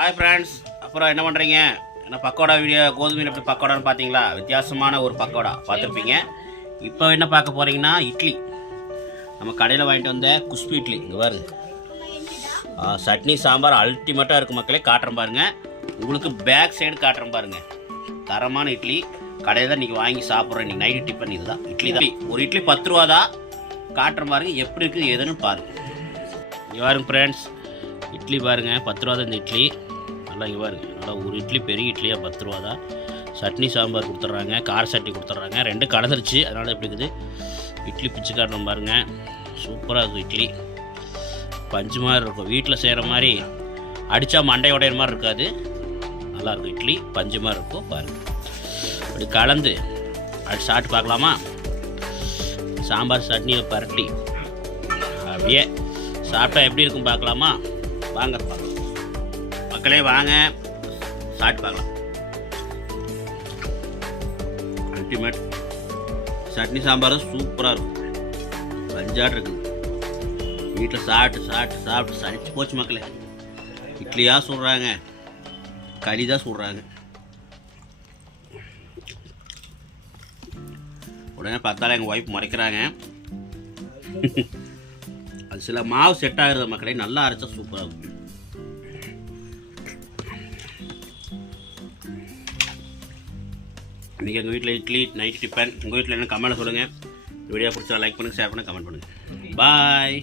Hi friends அப்புறம் என்ன பண்ணுறீங்க என்ன பக்கோடா வீடியோ கோதுமையில் எப்படி பக்கோடான்னு பார்த்தீங்களா வித்தியாசமான ஒரு பக்கோடா பார்த்துருப்பீங்க. இப்போ என்ன பார்க்க போகிறீங்கன்னா இட்லி. நம்ம கடையில் வாங்கிட்டு வந்த குஸ்பி இட்லி. இங்கே பாருங்க சட்னி சாம்பார் அல்டிமேட்டாக இருக்கும் மக்களே. காட்டுறேன் பாருங்க. உங்களுக்கு பேக் சைடு காட்டுறேன் பாருங்க. தரமான இட்லி. கடையில் தான் இன்றைக்கி வாங்கி சாப்பிட்றோம். இன்றைக்கி நைட்டு டிஃபன் இதுதான். இட்லி தான். ஒரு இட்லி பத்து ரூபா தான். காட்டுறேன் பாருங்க எப்படி இருக்குது எதுன்னு பாருங்க. இங்கே பாருங்க ஃப்ரெண்ட்ஸ் இட்லி பாருங்க பத்து ரூபா தான் இந்த இட்லி. நல்லா இங்கே பாருங்க நல்லா ஒரு இட்லி பெரிய இட்லியாக பத்து ரூபா தான். சட்னி சாம்பார் கொடுத்துட்றாங்க. கார சட்னி கொடுத்துட்றாங்க. ரெண்டு கலந்துருச்சு. அதனால் எப்படி இருக்குது? இட்லி பிச்சுக்காரணம் காட்டுறோம் சூப்பராக இருக்கும் இட்லி. பஞ்சு மாதிரி இருக்கும். வீட்டில் செய்கிற மாதிரி அடித்தா மண்டை உடையிற மாதிரி இருக்காது. நல்லாயிருக்கும் இட்லி. பஞ்சு மாதிரி இருக்கும். பாருங்கள் அப்படி கலந்து அப்படி சாப்பிட்டு பார்க்கலாமா? சாம்பார் சட்னியை பரட்டி. அப்படியே சாப்பிட்டா எப்படி இருக்கும் பார்க்கலாமா? வாங்க பார்க்கலாம். மக்களே வாங்க. சாப்பிட்டு பார்க்கலாம். அல்டிமேட் சட்னி சாம்பாரும் சூப்பராக இருக்கும். பஞ்சாட் இருக்குது. வீட்டில் சாப்பிட்டு சாப்பிட்டு சாப்பிட்டு சளிச்சு போச்சு மக்களே. இட்லியாக சுடுறாங்க களி தான் சுடுறாங்க உடனே பார்த்தாலும் எங்கள் ஒய்ஃப் மறைக்கிறாங்க. அது சில மாவு செட் ஆகிறது மக்களே. நல்லா அரைச்சா சூப்பராக இருக்கும். இன்றைக்கி எங்கள் வீட்டில் இட்லி நைட் டிஃபன் உங்கள் வீட்டில் என்ன கமெண்ட் சொல்லுங்கள் வீடியோ பிடிச்சா லைக் பண்ணுங்கள் ஷேர் பண்ணுங்கள் கமெண்ட் பண்ணுங்கள் பாய்